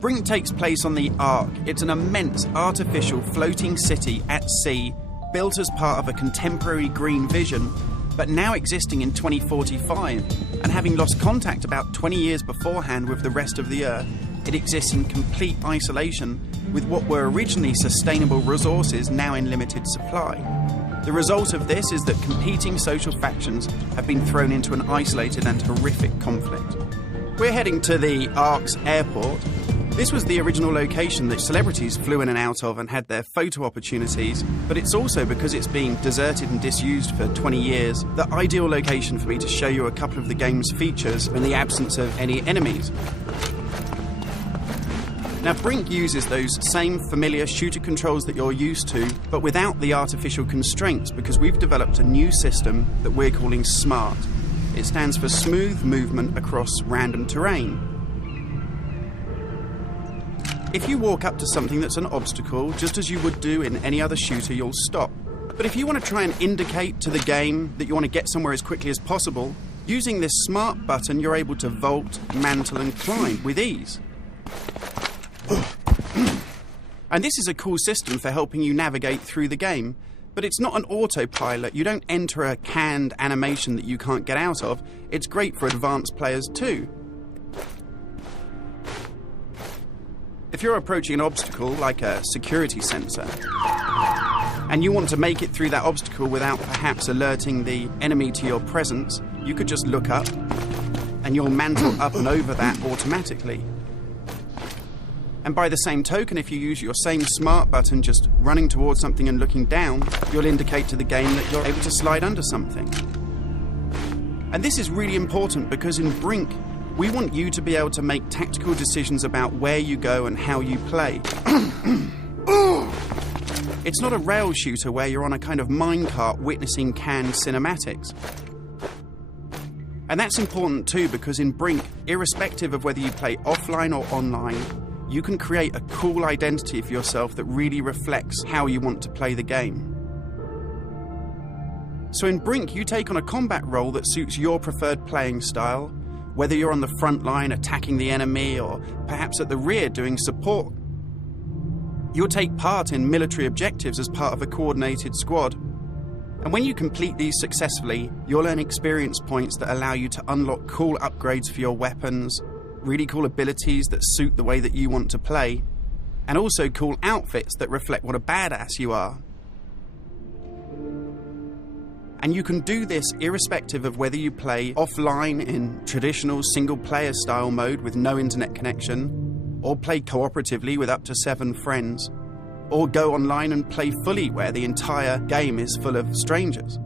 BRINK takes place on the Ark. It's an immense artificial floating city at sea, built as part of a contemporary green vision, but now existing in 2045, and having lost contact about 20 years beforehand with the rest of the Earth, it exists in complete isolation, with what were originally sustainable resources now in limited supply. The result of this is that competing social factions have been thrown into an isolated and horrific conflict. We're heading to the Ark's airport. This was the original location that celebrities flew in and out of and had their photo opportunities, but it's also, because it's been deserted and disused for 20 years, the ideal location for me to show you a couple of the game's features in the absence of any enemies. Now, BRINK uses those same familiar shooter controls that you're used to, but without the artificial constraints, because we've developed a new system that we're calling S.M.A.R.T. It stands for Smooth Movement Across Random Terrain. If you walk up to something that's an obstacle, just as you would do in any other shooter, you'll stop. But if you want to try and indicate to the game that you want to get somewhere as quickly as possible, using this smart button, you're able to vault, mantle, and climb with ease. And this is a cool system for helping you navigate through the game, but it's not an autopilot. You don't enter a canned animation that you can't get out of. It's great for advanced players too. If you're approaching an obstacle, like a security sensor, and you want to make it through that obstacle without perhaps alerting the enemy to your presence, you could just look up, and you'll mantle up and over that automatically. And by the same token, if you use your same smart button just running towards something and looking down, you'll indicate to the game that you're able to slide under something. And this is really important because in BRINK, we want you to be able to make tactical decisions about where you go and how you play. It's not a rail shooter where you're on a kind of minecart witnessing canned cinematics. And that's important too, because in BRINK, irrespective of whether you play offline or online, you can create a cool identity for yourself that really reflects how you want to play the game. So in BRINK, you take on a combat role that suits your preferred playing style, whether you're on the front line attacking the enemy or perhaps at the rear doing support. You'll take part in military objectives as part of a coordinated squad. And when you complete these successfully, you'll earn experience points that allow you to unlock cool upgrades for your weapons, really cool abilities that suit the way that you want to play, and also cool outfits that reflect what a badass you are. And you can do this irrespective of whether you play offline in traditional single-player style mode with no internet connection, or play cooperatively with up to 7 friends, or go online and play fully where the entire game is full of strangers.